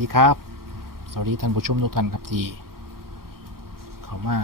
ดีครับ สวัสดีท่านผู้ชมทุกท่านครับที่เขามา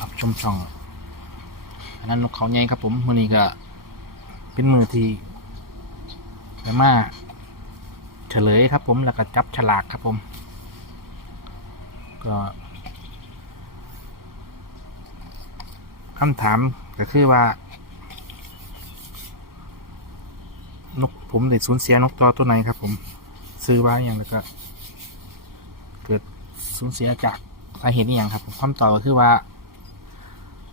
รับชมช่องอันนั้นนกเขาใหญ่ครับผมวันนี้ก็เป็นมือที่ไปมาเฉลยครับผมแล้วก็จับฉลากครับผม ก็คำถามก็คือว่านกผมได้สูญเสียนกตัวตัวไหนครับผม ซื้อไว้อย่างแล้วก็ เกิดสูญเสียจากสาเหตุนี้อย่างครับผมคำตอบก็คือว่า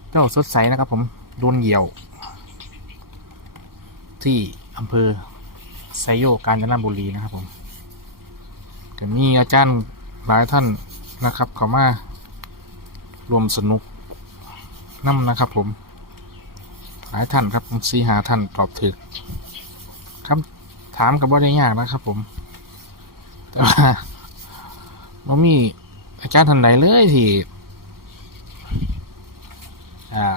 เจ้าสดใสนะครับ ผมโดนเหยี่ยว ที่อำเภอไซโยกาญจนบุรีนะครับผมก็มีอาจารย์หลายท่านนะครับ เขามารวมสนุกนั่มนะครับ ผม หลายท่านครับผมสีหาท่านตอบถึกคำถามกับว่าได้ยากนะครับ ผม แต่ว่ามันมีอาจารย์ท่านไหนเลยที่อ่า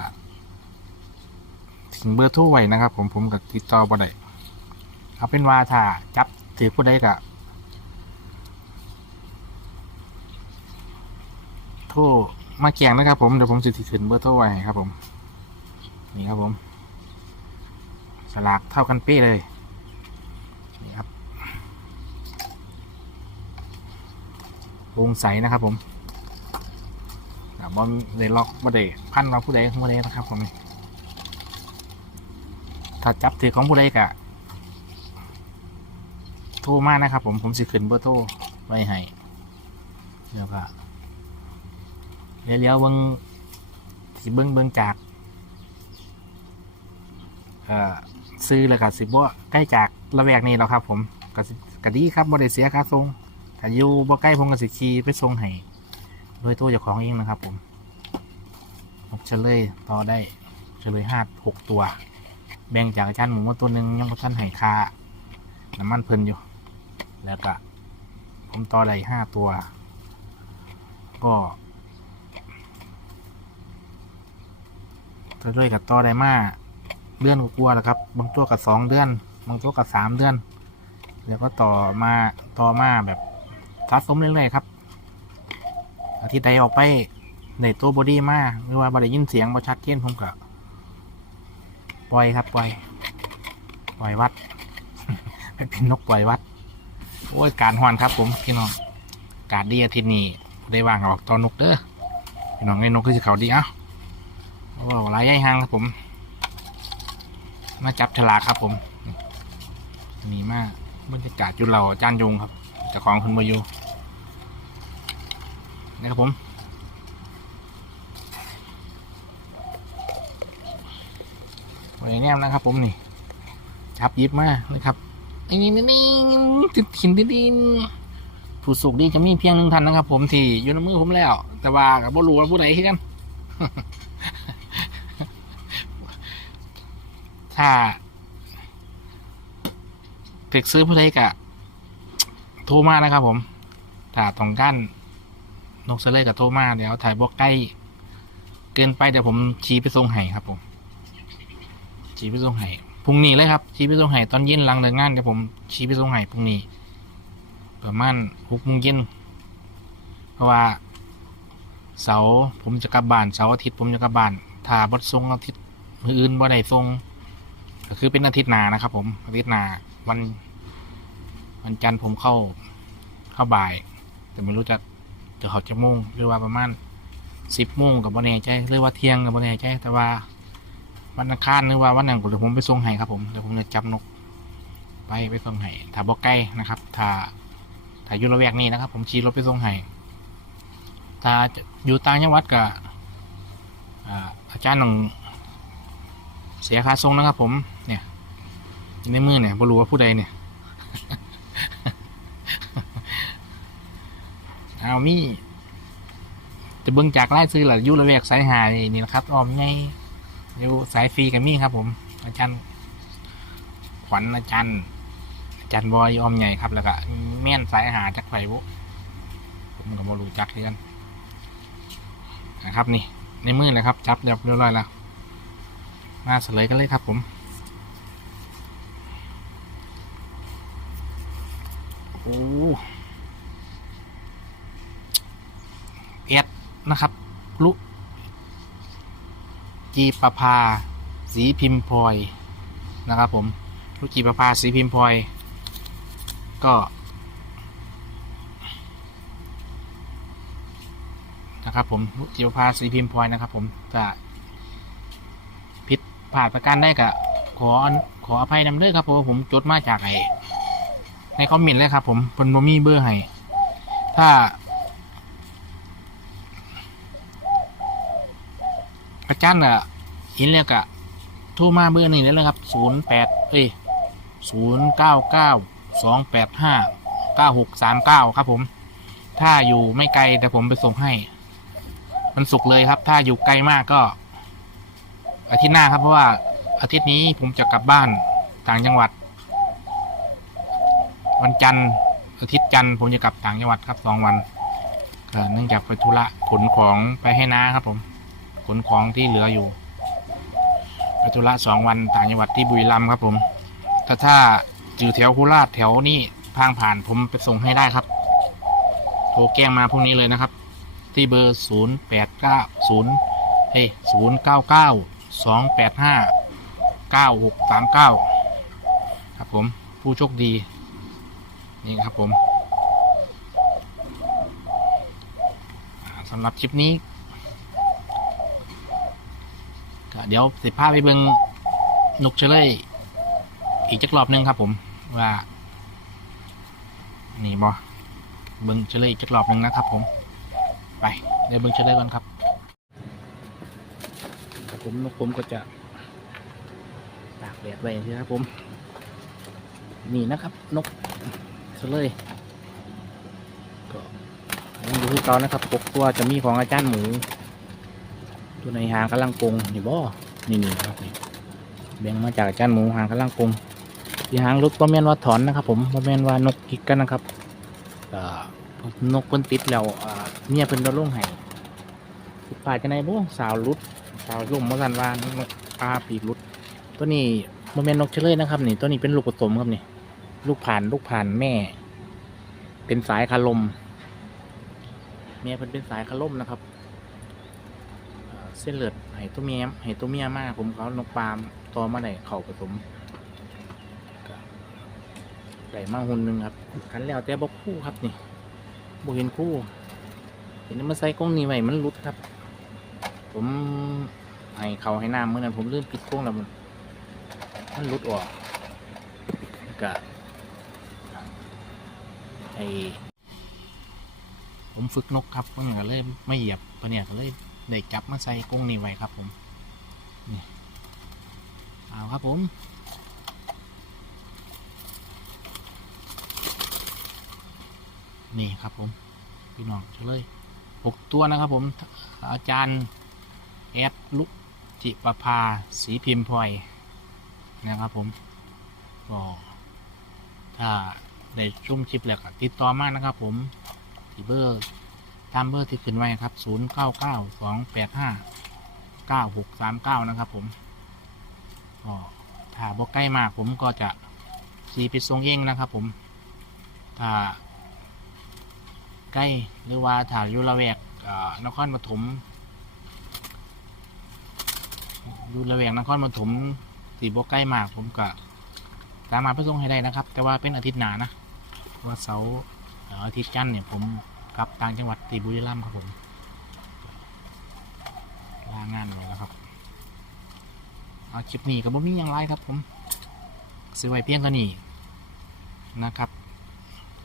ถึงเบอร์โทรไว้นะครับ ผมผมกับติดต่อบ่ได้เอาเป็นว่าถ้าจับถือผู้ใดกะโทรมาแกงนะครับ ผมเดี๋ยวผมจะถือเบอร์โทรไว้ครับ ผม นี่ครับผม สลากเท่ากันเป๊ะเลย นี่ครับ วงใสนะครับผมแต่ว่าได้ล็อกบ่ได้พันว่าผู้ใดของผู้ใดนะครับผมถ้าจับถือของผู้ใดกะโทรมากนะครับ ผมผมสิขึ้นเบอร์โทรไว้ให้แล้วก็เลี้ยวเบิ้งสิเบิ้งเบิ้งจากซื้อเลยกับสิบว่าใกล้จากระแวกนี้แล้วครับ ผมก็ดีครับบ่ได้เสียค่าส่ง ถ้าอยู่บ่ใกล้ผมก็สิขี่ไปส่งให้โดยตัวเจ้าของเองนะครับผมนกเฉลยต่อได้เฉลยห้าหกตัว แบ่งจากอาจารย์หมูมาตัวหนึ่งยังบ่ทันให้คาน้ำมันเพิ่นอยู่ แล้วก็ผมต่อได้ห้าตัว ก็เรื่อยๆกับต่อได้มาเดือนกลัวแหละครับ บางตัวกับสองเดือน บางตัวกับสามเดือน แล้วก็ต่อมาต่อมาแบบะสมเรื่อยๆครับอาทิตย์ใดออกไปในตัวบอดี้มาหรือว่าบอได้ยินเสียงบอชัดเจนผมก็ปล่อยครับปล่อยปล่อยวัดเป็นนกปล่อยวัด โอ้ยการหอนครับ ผมพี่น้องการดีอาทิตย์นี้ได้วางออกตอนนกเด้อพี่น้องไอ้นกคือเขาดีเอ้าโอ้หลายใหญ่หางครับผมมาจับฉลากครับผมมีมากบรรยากาศจุดเราจานยงครับจ้าของคุณมาอยู่ นี่ครับผมไว้แนมนะครับผมนี่จับยิบมาเลยครับนี่นี่นี่ติดหินดินผู้สุกดีจะมีเพียงหนึ่งท่านนะครับ ผมที่อยู่ในมือผมแล้ว แต่ว่ากับ่รู้ว่าผู้ใดที่กันถ้าถึกซื้อผู้ใดกะโทรมานะครับผม ถ้าต้องการ นกเสลยกับโทมาเดี๋ยวถ่ายบวกใกล้ เกินไปเดี๋ยวผมชี้ไปส่งให้ครับผมชี้ไปส่งให้พรุ่งนี้เลยครับชี้ไปส่งให้ตอนเย็นหลังเลิกงานเดี๋ยวผมชี้ไปส่งให้พรุ่งนี้ประมาณหกโมงเย็นเพราะว่า เสาร์ผมจะกลับบ้านเสาร์อาทิตย์ผมจะกลับบ้านถ้าบดส่งอาทิตย์อื่นบ่ได้ส่งก็คือเป็นอาทิตย์หน้านะครับ ผมอาทิตย์หน้าวันวันจันทร์ผมเข้าเข้าบ่าย แต่ไม่รู้จะ จะเขาจะโมงหรือว่าประมาณสิบโมงกับบ่แน่ใจหรือว่าเที่ยงกับบ่แน่ใจแต่ว่าวันอังคารหรือว่าวันนั้นเดี๋ยวผมไปส่งให้ครับผมเดี๋ยวผมจะจับนก ไปไปส่งให้ถ้าบอกใกล้นะครับ ถ้าถ้าอยู่ระแวกนี้นะครับ ผมขี่รถไปส่งให้ถ้าอยู่ต่างจังหวัดกับอาจารย์ต้องเสียค่าส่งนะครับ ผมเนี่ยในมือเนี่ยบรู้ว่าผู้ใดเนี่ย เอามีจะเบิ่งจากไล่ซื้อหรือยูระแวกสายหานี่นี่นะครับออมไงอยู่สายฟรีกับมี่ครับ ผม อาจารย์ขวัญอาจารย์อาจารย์บอยออมใหญ่ครับแล้วก็แม่นสายหาจากไฟบุผมก็บ่รู้จักเรื่องนะครับ นี่ ในมือเลยครับ จับเรียบร้อยแล้วมาเสลยกันเลยครับ ผมโอ้ นะครับ ลุจีประภาสีพิมพ์พลอยนะครับ ผมลุจีประภาสีพิมพ์พลอย ก็นะครับผมลุจีประภาสีพิมพ์พลอยนะครับ ผมจะผิดพลาดประการได้กับขอขออภัยนำเด้อครับเพราะว่าผมจดมาจากไอ้ในคอมเมนต์เลยครับ ผมเป็นบมีเบอร์ให้ถ้า อาจารย์อะอินเรียกอะโทรมาเบอร์นี้ได้เลยครับศูนย์แปดเอ้ยศูนย์เก้าเก้าสองแปดห้าเก้าหกสามเก้าครับผม ถ้าอยู่ไม่ไกลแต่ผมไปส่งให้ มันสุกเลยครับ ถ้าอยู่ไกลมากก็ อาทิตย์หน้าครับเพราะว่าอาทิตย์นี้ผมจะกลับบ้านต่างจังหวัด วันจันทร์อาทิตย์จันทร์ผมจะกลับต่างจังหวัดครับสองวันเนื่องจากไปธุระขนของไปให้น้าครับผม ขนของที่เหลืออยู่ไปธุระสองวันต่างจังหวัดที่บุรีรัมย์ครับผม ถ้าถ้าอยู่แถวโคราชแถวนี้ทางผ่านผมไปส่งให้ได้ครับ โทรแจ้งมาพรุ่งนี้เลยนะครับ ที่เบอร์ศูนย์แปดเก้าศูนย์เฮ้ศูนย์เก้าเก้าสองแปดห้าเก้าหกสามเก้าครับผมผู้โชคดี นี่ครับผมสำหรับคลิปนี้ ก็ เดี๋ยวสิพาไปเบิงนกเชลยอีกจักรอบหนึงครับ ผมว่า นี่บอเบิงเชลยอีกจักรอบหนึงนะครับ ผม ไปเดี๋ยวเบิงเชลยก่อนครับผมนกผมก็จะตากแดดไว้นะครับผม นี่นะครับ นกเชลยก็ยังดูที่เก่านะครับปกตัวจะมีของอาจารย์หมู ตัวในหางกำลังกงนี่บ่นี่นี่ครับนี่แบ่งมาจากจารย์หมูหางกำลังกงที่หางรถบ่แม่นว่าถอนนะครับผมบ่แม่นว่านกกิกกันนะครับอ่านกเพิ่นติดแล้วอ่าเมียเพิ่นโดนลงให้ผิดพลาดจังไดบ่สาวรุดสาวล่มบ่ซั่นว่านกปลาปีกรุด ตัวนี้บ่แม่นนกเฉลยนะครับนี่ตัวนี้เป็นลูกผสมครับนี่ลูกผ่านลูกผ่านแม่ เป็นสายคาลมเมียเพิ่นเป็นสายคาลมนะครับ ส้นเลือดให้ตัวเมียให้ตัวเมียมากผมเขานกปาล์มตอมาได้เข่าผสมก็ได้มาหุ่นหนึ่งครับขันแล้วแต่บอกคู่ครับนี่บเห็นคู่ เห็นมันใส่กล้องนี้ไว้มันรุดครับ ผมให้เขาให้น้ำเมื่อนั้นผมลืมปิดกล้องแล้วมันมันรุดออกก็ไอผมฝึกนกครับมันก็เลยไม่เหยียบตัวเนี้ยก็เลย ได้จับมาใส่กรงนี่ไว้ครับผมนี่เอาครับผมนี่ครับผมพี่น้องเฉลยหกตัวนะครับผมอาจารย์แอดลุกจิปภาสีพิมพ์พลอยนะครับผมก็ถ้าได้ชุ่มคลิปแล้วก็ติดต่อมานะครับผมที่เบอร์ ตามเบอร์ที่ขึ้นไว้ครับ 0 9 9 2 8 5 9 6 3 9 นะครับผมก็ถ้าบ่ใกล้มากผมก็จะสีไปทรงเองนะครับผม ถ้าใกล้หรือว่าถ้าอยู่ละแวกนครปฐมอยู่ละแวกนครปฐมสีบ่ใกล้มากผมก็สามารถไปส่งให้ได้นะครับ แต่ว่าเป็นอาทิตย์หนานะว่าเสาร์อาทิตย์จันทร์เนี่ยผม กลับต่างจังหวัดตีบุรีรัมย์ครับผมลางานไว้แล้วครับเอาคลิปนี้ก็บ่มีอย่างไรครับผมซื้อไว้เพียงเท่านี้นะครับ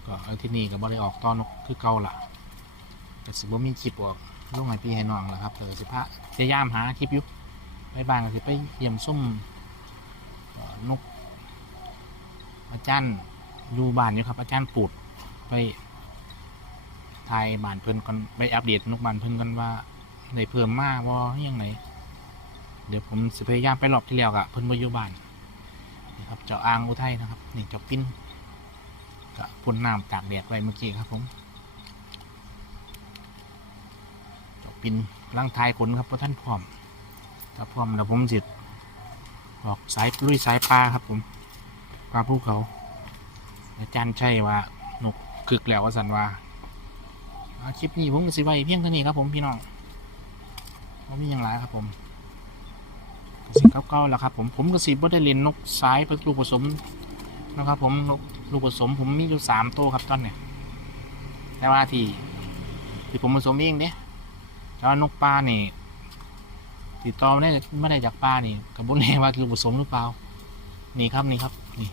ก็เอาที่นี่ก็บ่ได้ออกตอนนกคือเก่าล่ะแต่สิบ่มีคลิปออกลงให้พี่ให้น้องแล้วครับเดี๋ยวสิพะพยายามหาคลิปอยู่ไปบ้างก็สิไปเยี่ยมส้มนกอาจารย์อยู่บ้านอยู่ครับ อาจารย์ปูดไป ทยบ้านเพิ่นก่อนไปอัปเดตนกบ้านเพิ่นกันว่าได้เพิ่มมากว่ายังไงเดี๋ยวผมสพยายามไปรอบที่แล้วกะเพิ่นบ่อยู่บ้านนี่ครับเจ้าอ่างอุทัยนะครับนี่เจ้าปิ้นก็พ่นน้ำตากแดดไว้เมื่อกี้ครับผมเจ้าปิ้นร่างทายขนครับเพราะท่านพร้อมถ้าพร้อมแล้วผมสิออกสายลุยสายปลาครับผมปลาภูเขาอาจารย์ใช่ว่าหนุกกึกแล้วว่าสันว่า คลิปนี้ผมก็สิไว้เพียงเท่านี้ครับผมพี่น้องว่ามีอย่างไรครับผมก็สิเก้าๆแล้วครับผมผมก็สิบ่ได้เล่นนกสายป็นลูผสมนะครับ ผมนกลูกผสมผมมีอยู่สามตัวครับตอนเนี้ยแต่ว่าที่ที่ผมผสมเองเด้แต่ว่านกปลานี่ติดต่อไม่ได้ไม่ได้จากปลานี่กับบุญแน่ว่าลูกผสมหรือเปล่านี่ครับนี่ครับนี่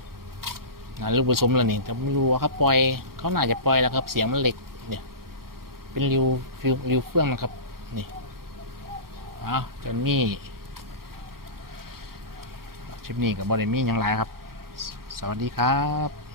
ลูกผสมแล้วนี่แต่ไม่รู้ว่าครับปล่อยเขาน่าจะปล่อยแล้วครับ เสียงมันเหล็ก เป็นริวฟิวริวเฟื่องนะครับ นี่อ้าจนมีชิปนี้กับบอลมี่ยังไรครับ สวัสดีครับ